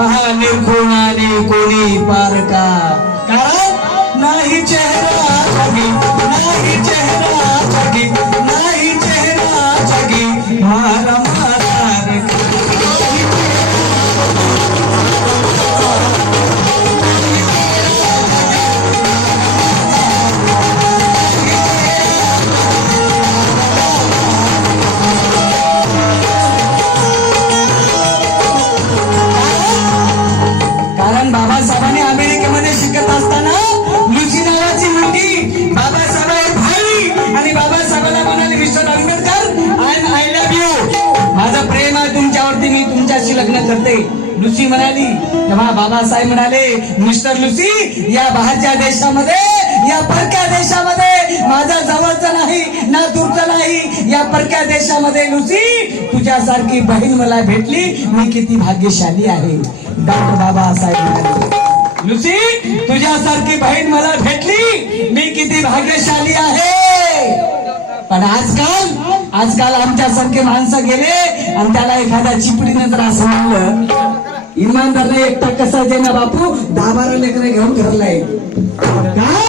पहा निर्गुणाने कोणी पारका, कारण नाही चेहरा जगी, नाही चेहरा जगी, नाही चेहरा जगी, मारा मारा रे बाबासाहेबांनी अमेरिकेमध्ये शिकत असताना लुसी नावाची मुलगी बाबासाहेब भाई आणि बाबासाहेबांना म्हणाले, mister Ambedkar I love you, माझं प्रेम आहे तुमच्यावरती, मी तुमच्याशी लग्न करते. लुसी म्हणाली. तेव्हा बाबासाहेब म्हणाले, मिस्टर लुसी, या बाहेरच्या देशामध्ये, या परक्या देशामध्ये माझा जवळचं नाही ना दूरचं नाही, या परक्या देशामध्ये लुसी तुझ्यासारखी बहीण मला भेटली, मी किती भाग्यशाली आहे. डॉक्टर बाबासाहेब म्हणाले, लुसी तुझ्यासारखी बहीण मला भेटली, मी किती भाग्यशाली आहे. पण आजकाल आमच्यासारखे माणसं गेले आणि त्याला एखाद्या चिपडीने जर असं म्हणलं, इमानदारने एकटा कसा ना बापू 10-12 लेकरं घेऊन घरला आहे.